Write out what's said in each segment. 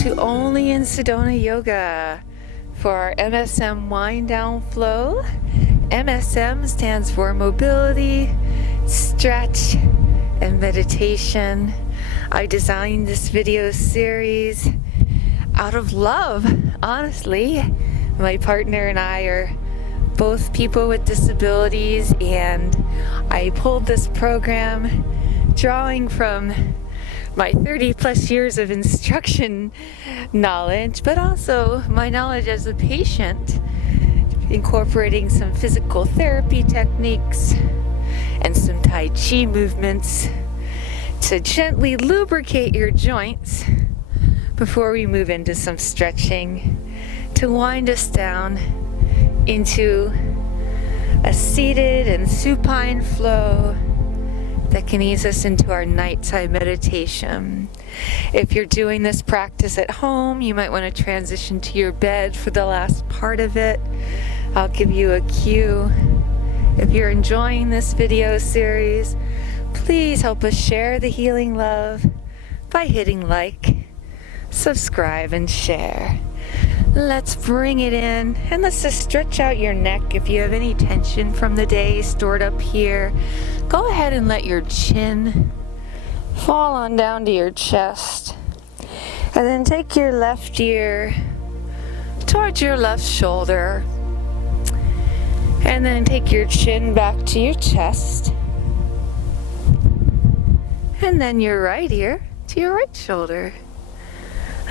to Only in Sedona Yoga for our MSM Wind Down Flow. MSM stands for mobility, stretch, and meditation. I designed this video series out of love, honestly. My partner and I are both people with disabilities, and I pulled this program drawing from my 30 plus years of instruction knowledge, but also my knowledge as a patient, incorporating some physical therapy techniques and some Tai Chi movements to gently lubricate your joints before we move into some stretching to wind us down into a seated and supine flow that can ease us into our nighttime meditation. If you're doing this practice at home, you might want to transition to your bed for the last part of it. I'll give you a cue. If you're enjoying this video series, please help us share the healing love by hitting like, subscribe, and share. Let's bring it in, and let's just stretch out your neck. If you have any tension from the day stored up here, go ahead and let your chin fall on down to your chest. And then take your left ear towards your left shoulder. And then take your chin back to your chest. And then your right ear to your right shoulder.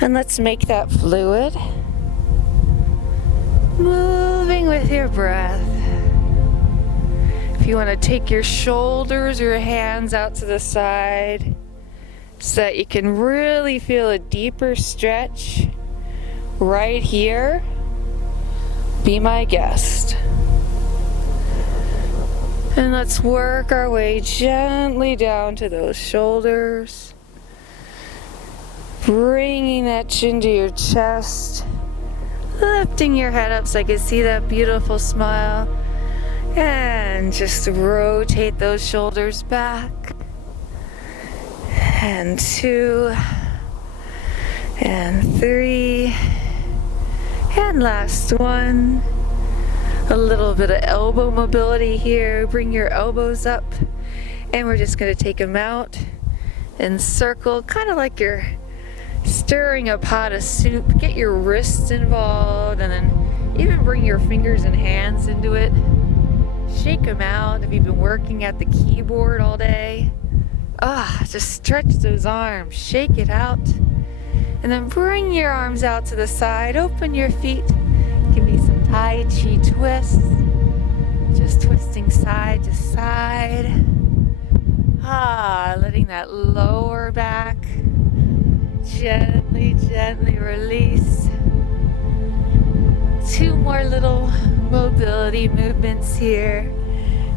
And let's make that fluid. Moving with your breath. If you want to take your shoulders or hands out to the side so that you can really feel a deeper stretch right here, be my guest. And let's work our way gently down to those shoulders, bringing that chin to your chest, lifting your head up so I can see that beautiful smile, and just rotate those shoulders back. And 2, and 3, and last one. A little bit of elbow mobility here. Bring your elbows up, and we're just going to take them out and circle, kind of like you're stirring a pot of soup. Get your wrists involved, and then even bring your fingers and hands into it. Shake them out if you've been working at the keyboard all day. Just stretch those arms, shake it out, and then bring your arms out to the side. Open your feet. Give me some Tai Chi twists. Just twisting side to side. Letting that lower back gently release. 2 more little mobility movements here,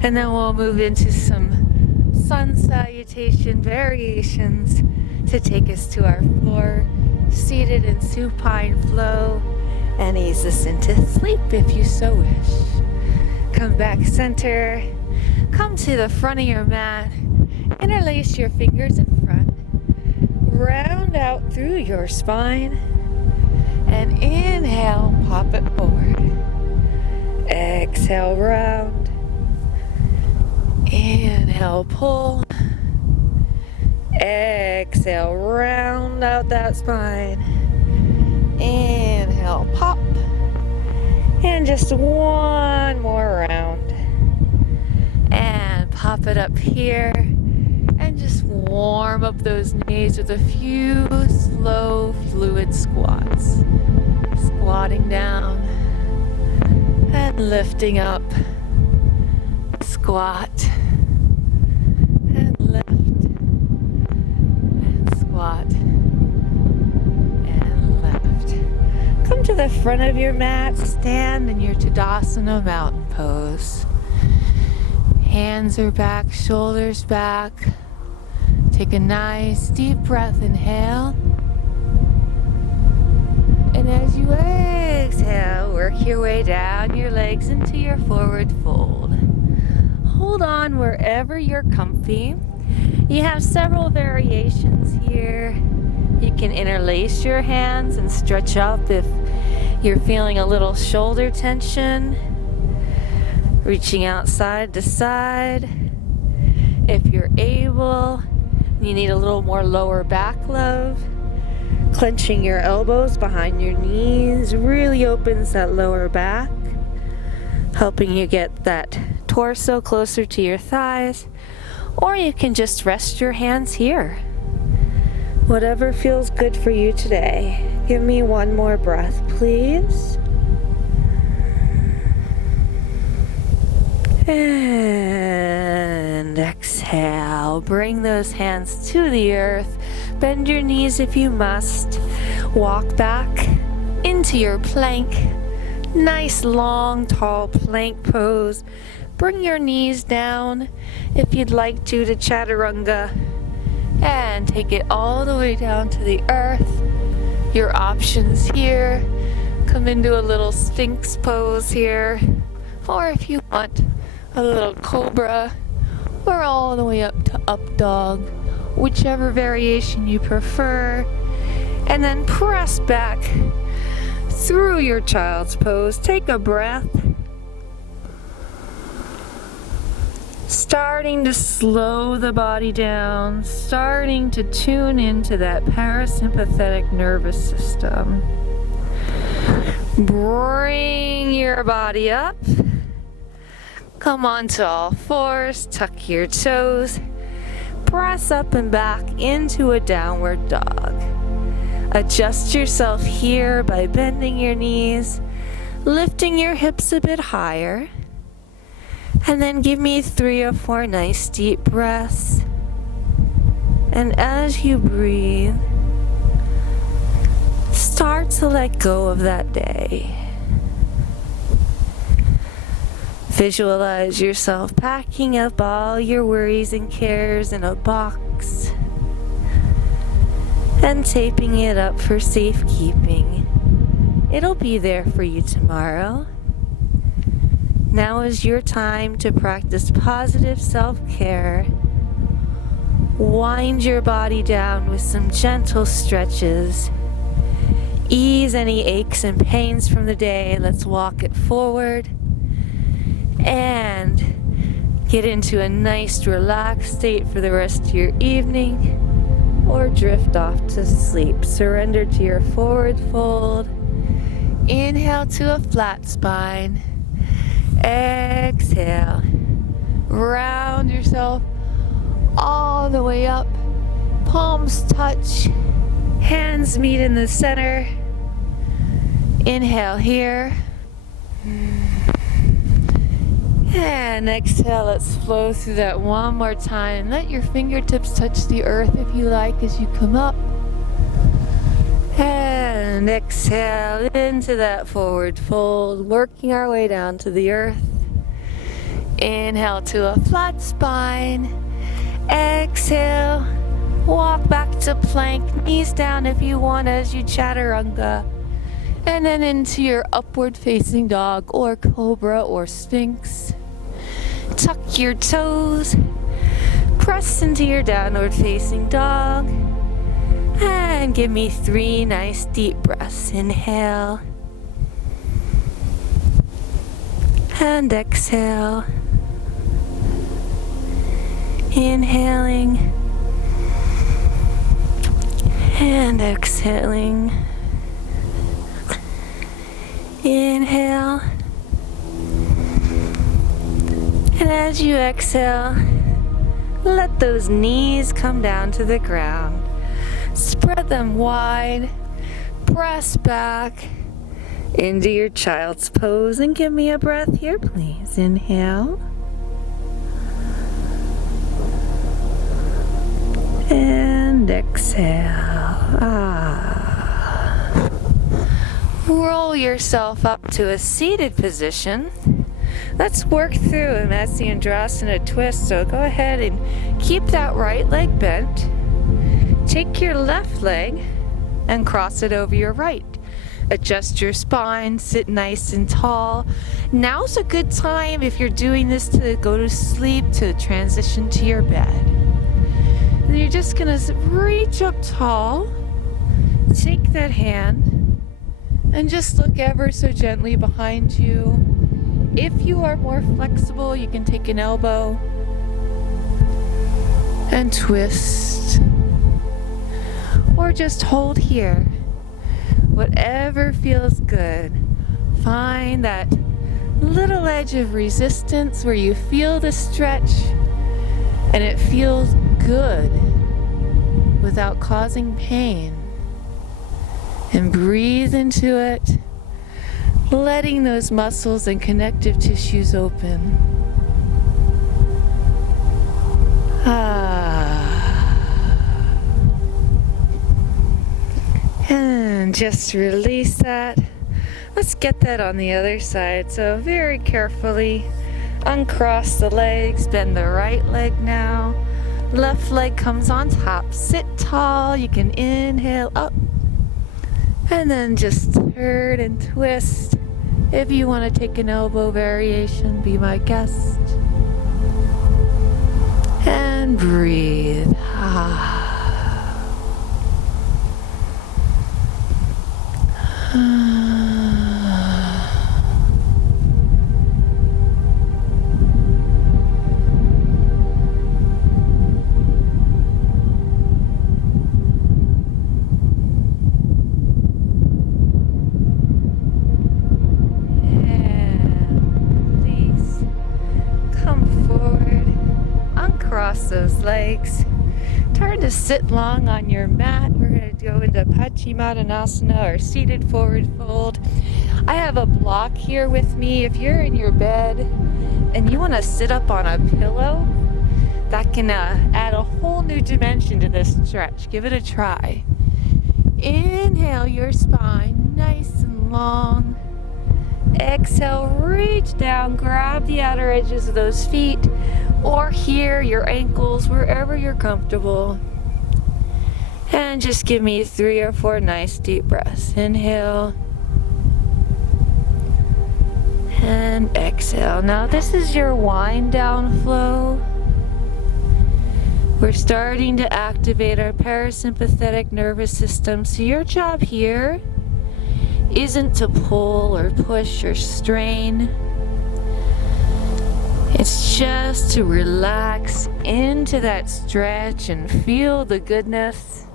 and then we'll move into some sun salutation variations to take us to our floor, seated in supine flow, and ease us into sleep if you so wish. Come back center, come to the front of your mat, interlace your fingers in front, round out through your spine, and inhale, pop it forward. Exhale, round. Inhale, pull. Exhale, round out that spine. Inhale, pop. And just one more round. And pop it up here. And just warm up those knees with a few slow, fluid squats. Squatting down and lifting up. Squat and lift and squat and lift. Come to the front of your mat, stand in your Tadasana mountain pose. Hands are back, shoulders back. Take a nice deep breath, inhale. And as you exhale, work your way down your legs into your forward fold. Hold on wherever you're comfy. You have several variations here. You can interlace your hands and stretch up if you're feeling a little shoulder tension. Reaching out side to side. If you're able, you need a little more lower back love. Clenching your elbows behind your knees really opens that lower back, helping you get that torso closer to your thighs. Or you can just rest your hands here. Whatever feels good for you today. Give me one more breath, please. And exhale. Bring those hands to the earth. Bend your knees if you must. Walk back into your plank. Nice, long, tall plank pose. Bring your knees down if you'd like to chaturanga. And take it all the way down to the earth. Your options here. Come into a little sphinx pose here. Or if you want, a little cobra, or all the way up to up dog, whichever variation you prefer. And then press back through your child's pose. Take a breath. Starting to slow the body down, starting to tune into that parasympathetic nervous system. Bring your body up. Come onto all fours, tuck your toes, press up and back into a downward dog. Adjust yourself here by bending your knees, lifting your hips a bit higher, and then give me 3 or 4 nice deep breaths. And as you breathe, start to let go of that day. Visualize yourself packing up all your worries and cares in a box and taping it up for safekeeping. It'll be there for you tomorrow. Now is your time to practice positive self-care. Wind your body down with some gentle stretches. Ease any aches and pains from the day. Let's walk it forward. And get into a nice relaxed state for the rest of your evening, or drift off to sleep. Surrender to your forward fold. Inhale to a flat spine. Exhale. Round yourself all the way up. Palms touch. Hands meet in the center. Inhale here. And exhale, let's flow through that one more time. Let your fingertips touch the earth if you like as you come up. And exhale into that forward fold, working our way down to the earth. Inhale to a flat spine. Exhale, walk back to plank, knees down if you want as you chaturanga. And then into your upward facing dog or cobra or sphinx. Tuck your toes, press into your downward facing dog, and give me 3 nice deep breaths. Inhale, and exhale. Inhaling, and exhaling. Inhale. And as you exhale, let those knees come down to the ground. Spread them wide. Press back into your child's pose and give me a breath here, please. Inhale. And exhale. Roll yourself up to a seated position. Let's work through a Madanasana twist, so go ahead and keep that right leg bent. Take your left leg and cross it over your right. Adjust your spine, sit nice and tall. Now's a good time if you're doing this to go to sleep, to transition to your bed. And you're just gonna reach up tall, Take that hand and just look ever so gently behind you. If you are more flexible, you can take an elbow and twist, or just hold here. Whatever feels good. Find that little edge of resistance where you feel the stretch and it feels good without causing pain. And breathe into it, letting those muscles and connective tissues open. And just release that. Let's get that on the other side. So very carefully uncross the legs, bend the right leg now. Left leg comes on top. Sit tall. You can inhale up and then just turn and twist. If you want to take an elbow variation, be my guest. And breathe. Those legs. Turn to sit long on your mat. We're going to go into Pachi Madanasana, or seated forward fold. I have a block here with me. If you're in your bed and you want to sit up on a pillow, that can add a whole new dimension to this stretch. Give it a try. Inhale your spine nice and long. Exhale, reach down, grab the outer edges of those feet, or here, your ankles, wherever you're comfortable. And just give me 3 or 4 nice deep breaths. Inhale. And exhale. Now this is your wind down flow. We're starting to activate our parasympathetic nervous system. So your job here isn't to pull or push or strain. It's just to relax into that stretch and feel the goodness.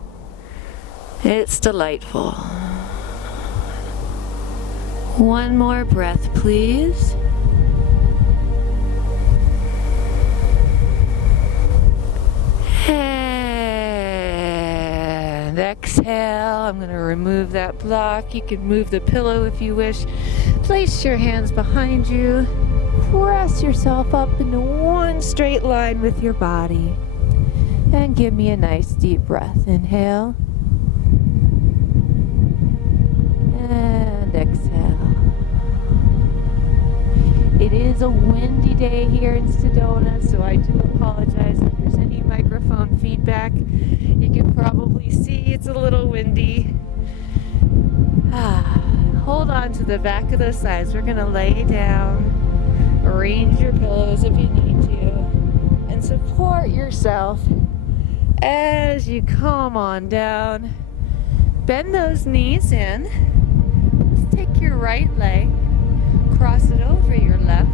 It's delightful. One more breath, please. And exhale. I'm going to remove that block. You can move the pillow if you wish. Place your hands behind you. Press yourself up into one straight line with your body. And give me a nice deep breath. Inhale. And exhale. It is a windy day here in Sedona, so I do apologize if there's any microphone feedback. You can probably see it's a little windy. Hold on to the back of those sides. We're going to lay down. Arrange your pillows if you need to, and support yourself as you come on down. Bend those knees in. Let's take your right leg, cross it over your left,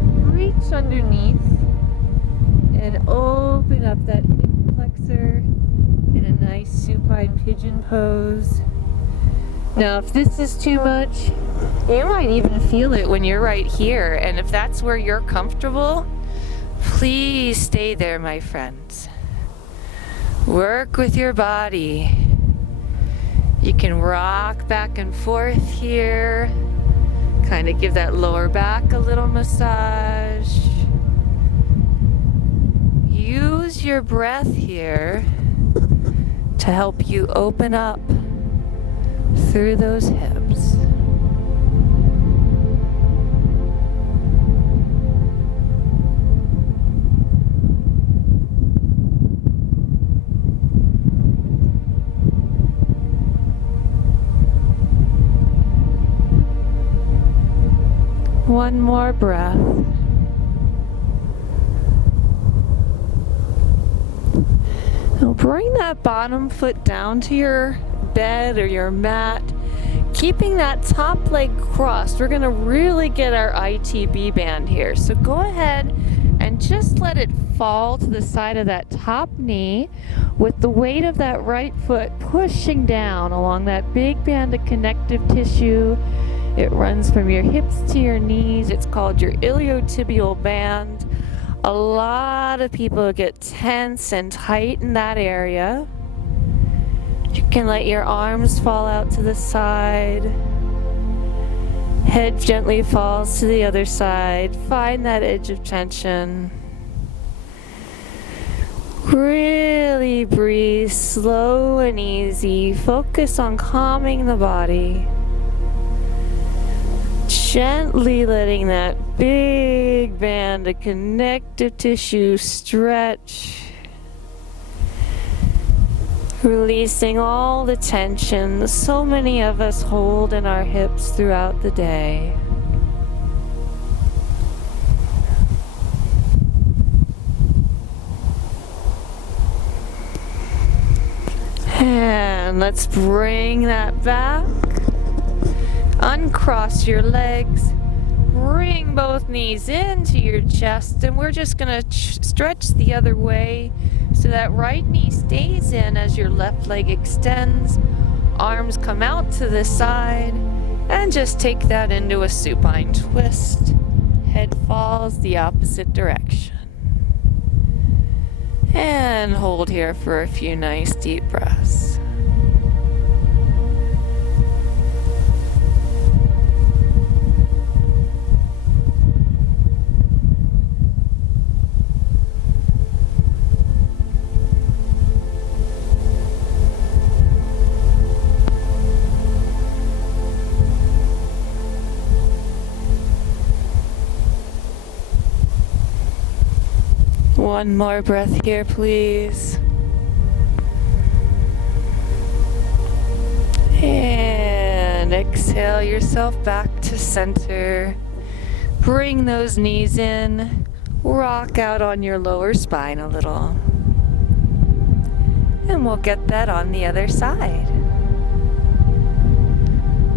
reach underneath, and open up that hip flexor in a nice supine pigeon pose. Now, if this is too much, you might even feel it when you're right here. And if that's where you're comfortable, please stay there, my friends. Work with your body. You can rock back and forth here. Kind of give that lower back a little massage. Use your breath here to help you open up through those hips. One more breath. Now bring that bottom foot down to your bed or your mat, keeping that top leg crossed. We're gonna really get our ITB band here. So go ahead and just let it fall to the side of that top knee with the weight of that right foot pushing down along that big band of connective tissue. It runs from your hips to your knees. It's called your iliotibial band. A lot of people get tense and tight in that area. You can let your arms fall out to the side. Head gently falls to the other side. Find that edge of tension. Really breathe slow and easy. Focus on calming the body. Gently letting that big band of connective tissue stretch. Releasing all the tension so many of us hold in our hips throughout the day. And let's bring that back. Uncross your legs. Bring both knees into your chest, and we're just going to stretch the other way so that right knee stays in as your left leg extends. Arms come out to the side, and just take that into a supine twist. Head falls the opposite direction. And hold here for a few nice deep breaths. One more breath here, please. And exhale yourself back to center. Bring those knees in. Rock out on your lower spine a little. And we'll get that on the other side.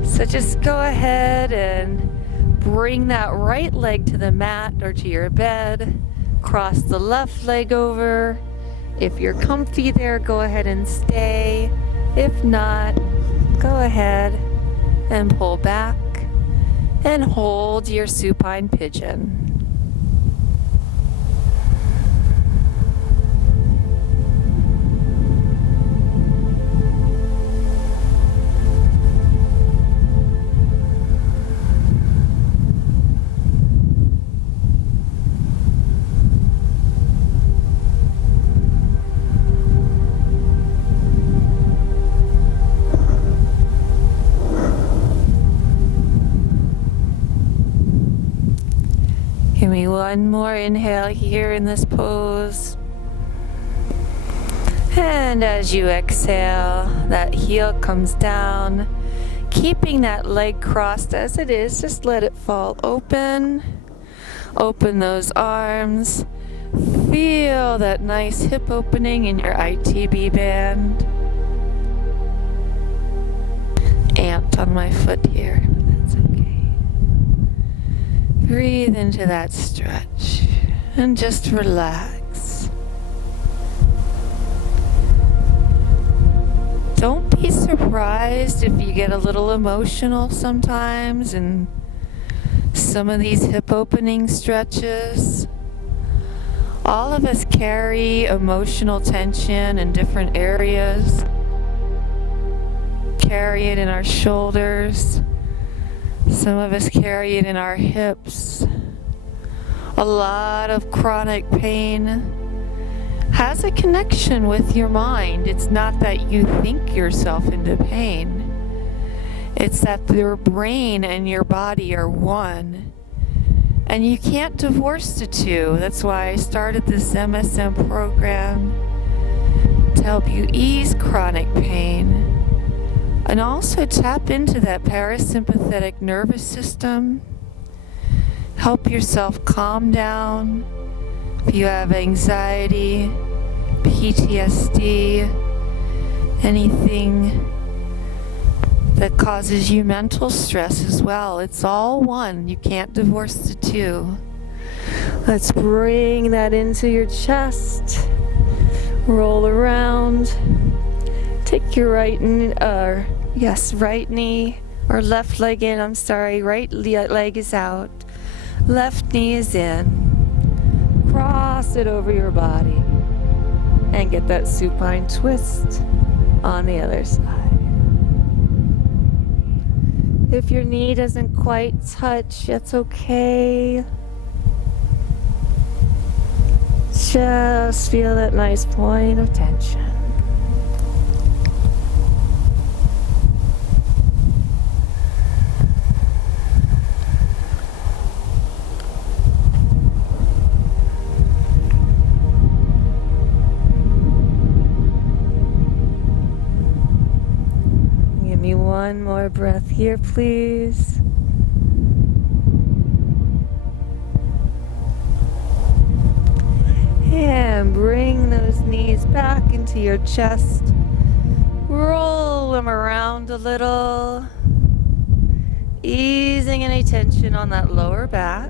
So just go ahead and bring that right leg to the mat or to your bed. Cross the left leg over. If you're comfy there, go ahead and stay. If not, go ahead and pull back and hold your supine pigeon. Give me one more inhale here in this pose. And as you exhale, that heel comes down. Keeping that leg crossed as it is, just let it fall open. Open those arms. Feel that nice hip opening in your ITB band. Amped on my foot here, but that's okay. Breathe into that stretch and just relax. Don't be surprised if you get a little emotional sometimes in some of these hip opening stretches. All of us carry emotional tension in different areas. Carry it in our shoulders. Some of us carry it in our hips. A lot of chronic pain has a connection with your mind. It's not that you think yourself into pain. It's that your brain and your body are one. And you can't divorce the two. That's why I started this MSM program to help you ease chronic pain. And also tap into that parasympathetic nervous system. Help yourself calm down. If you have anxiety, PTSD, anything that causes you mental stress as well. It's all one. You can't divorce the two. Let's bring that into your chest. Roll around. Take your right knee, or left leg in. I'm sorry, right leg is out. Left knee is in. Cross it over your body. And get that supine twist on the other side. If your knee doesn't quite touch, that's okay. Just feel that nice point of tension. Give me one more breath here, please. And bring those knees back into your chest. Roll them around a little, easing any tension on that lower back.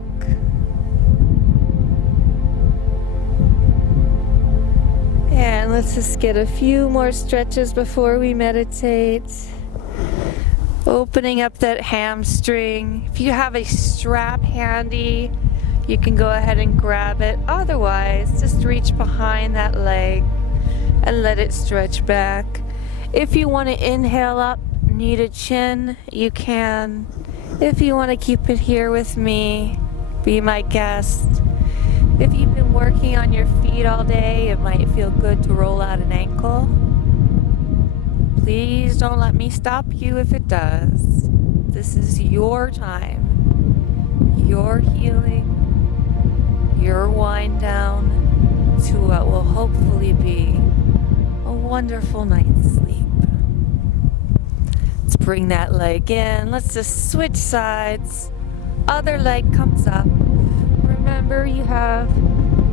And let's just get a few more stretches before we meditate. Opening up that hamstring. If you have a strap handy, you can go ahead and grab it. Otherwise, just reach behind that leg and let it stretch back. If you want to inhale up, need a chin, you can. If you want to keep it here with me, be my guest. If you've been working on your feet all day, it might feel good to roll out an ankle. Please don't let me stop you if it does. This is your time, your healing, your wind down to what will hopefully be a wonderful night's sleep. Let's bring that leg in. Let's just switch sides. Other leg comes up. Remember, you have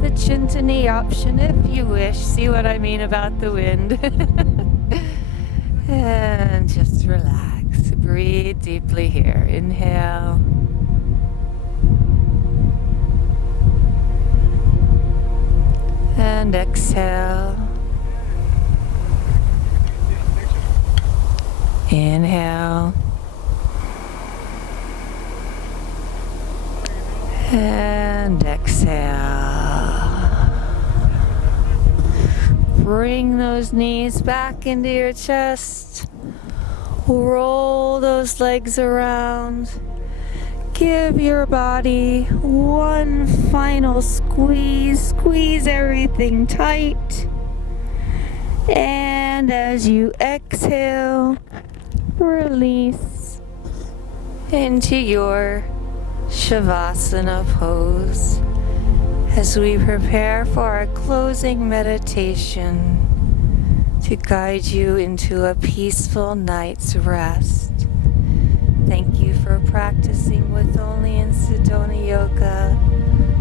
the chin to knee option if you wish. See what I mean about the wind? And just relax. Breathe deeply here. Inhale. And exhale. Inhale. And exhale. Bring those knees back into your chest. Roll those legs around. Give your body one final squeeze. Squeeze everything tight. And as you exhale, release into your Shavasana pose as we prepare for our closing meditation to guide you into a peaceful night's rest. Thank you for practicing with Only in Sedona Yoga.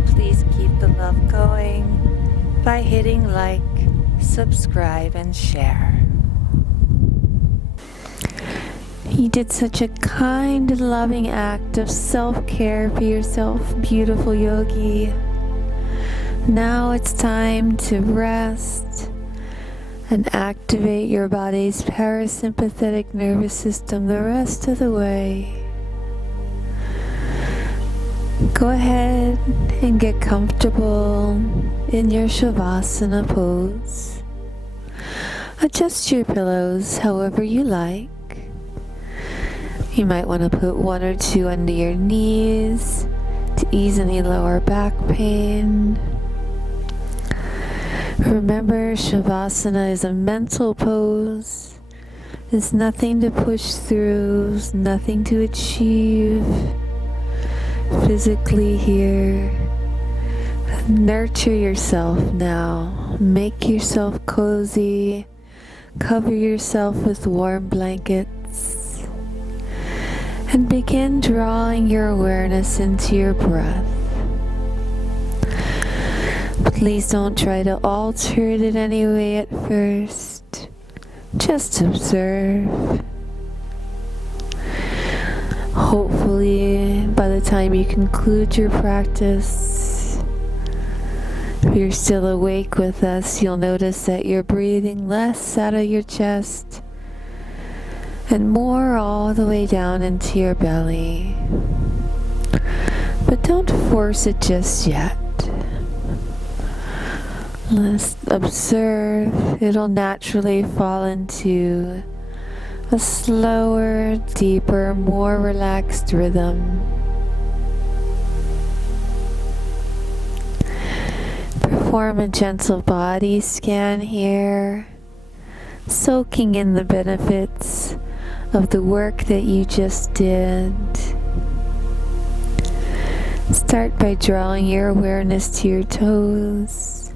Please keep the love going by hitting like, subscribe, and share. You did such a kind and loving act of self-care for yourself, beautiful yogi. Now it's time to rest and activate your body's parasympathetic nervous system the rest of the way. Go ahead and get comfortable in your Shavasana pose. Adjust your pillows however you like. You might want to put one or two under your knees to ease any lower back pain. Remember, Shavasana is a mental pose. There's nothing to push through, there's nothing to achieve physically here. Nurture yourself now. Make yourself cozy. Cover yourself with warm blankets. And begin drawing your awareness into your breath. Please don't try to alter it in any way at first. Just observe. Hopefully, by the time you conclude your practice, if you're still awake with us, you'll notice that you're breathing less out of your chest and more all the way down into your belly. But don't force it just yet. Let's observe. It'll naturally fall into a slower, deeper, more relaxed rhythm. Perform a gentle body scan here, soaking in the benefits of the work that you just did. Start by drawing your awareness to your toes.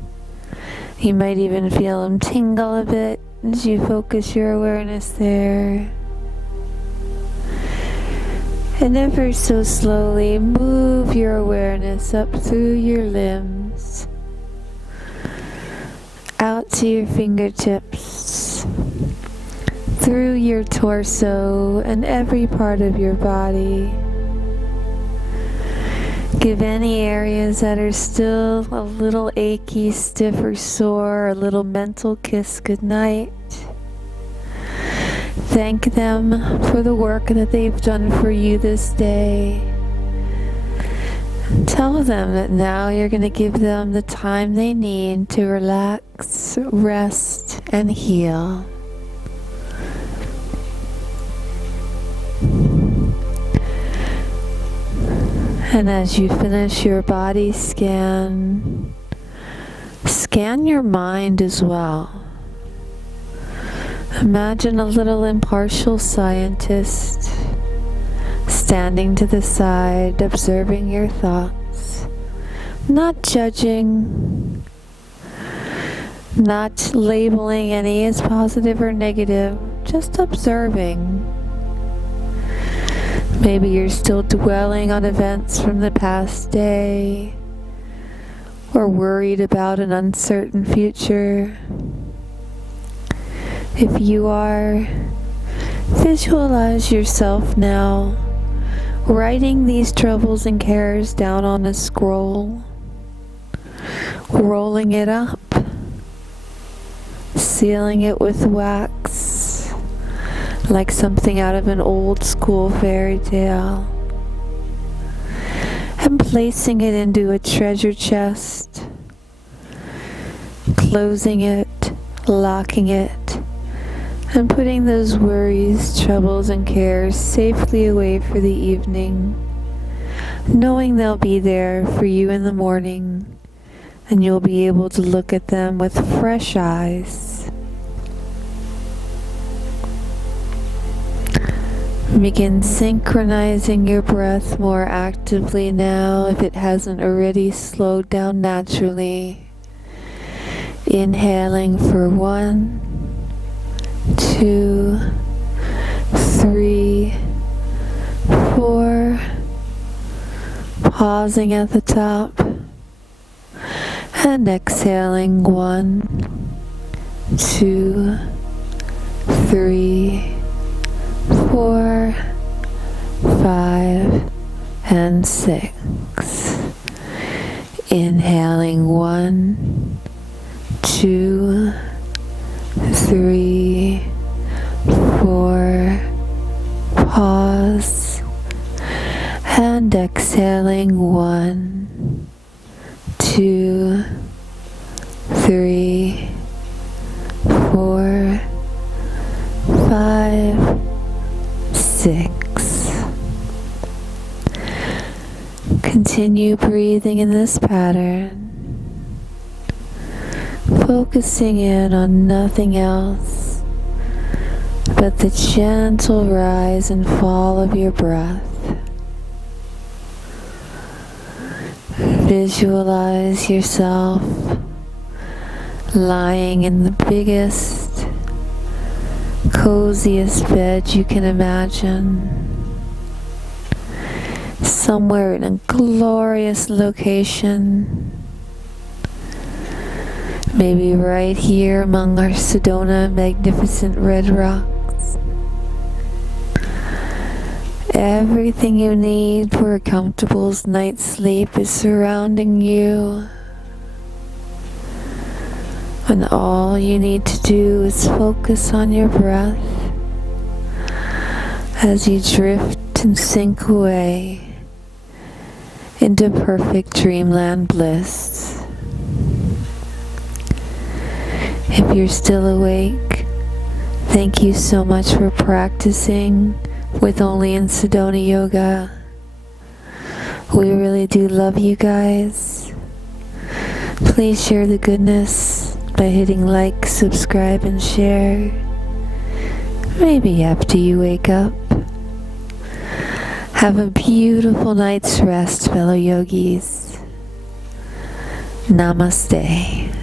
You might even feel them tingle a bit as you focus your awareness there. And ever so slowly move your awareness up through your limbs, out to your fingertips, through your torso and every part of your body. Give any areas that are still a little achy, stiff, or sore a little mental kiss goodnight. Thank them for the work that they've done for you this day. Tell them that now you're going to give them the time they need to relax, rest, and heal. And as you finish your body scan, scan your mind as well. Imagine a little impartial scientist standing to the side, observing your thoughts, not judging, not labeling any as positive or negative, just observing. Maybe you're still dwelling on events from the past day, or worried about an uncertain future. If you are, visualize yourself now writing these troubles and cares down on a scroll, rolling it up, sealing it with wax, like something out of an old school fairy tale, and placing it into a treasure chest, closing it, locking it, and putting those worries, troubles, and cares safely away for the evening, knowing they'll be there for you in the morning, and you'll be able to look at them with fresh eyes. Begin synchronizing your breath more actively now if it hasn't already slowed down naturally. Inhaling for 1, 2, 3, 4. Pausing at the top. And exhaling 1, 2, 3, 4, 5, and 6. Inhaling 1, 2, 3, 4. Pause. And exhaling 1, 2, 3, 4, 5, 6. Continue breathing in this pattern, focusing in on nothing else but the gentle rise and fall of your breath. Visualize yourself lying in the biggest, coziest bed you can imagine, somewhere in a glorious location, maybe right here among our Sedona magnificent red rocks. Everything you need for a comfortable night's sleep is surrounding you. And all you need to do is focus on your breath as you drift and sink away into perfect dreamland bliss. If you're still awake, thank you so much for practicing with Only in Sedona Yoga. We really do love you guys. Please share the goodness by hitting like, subscribe, and share. Maybe after you wake up. Have a beautiful night's rest, fellow yogis. Namaste.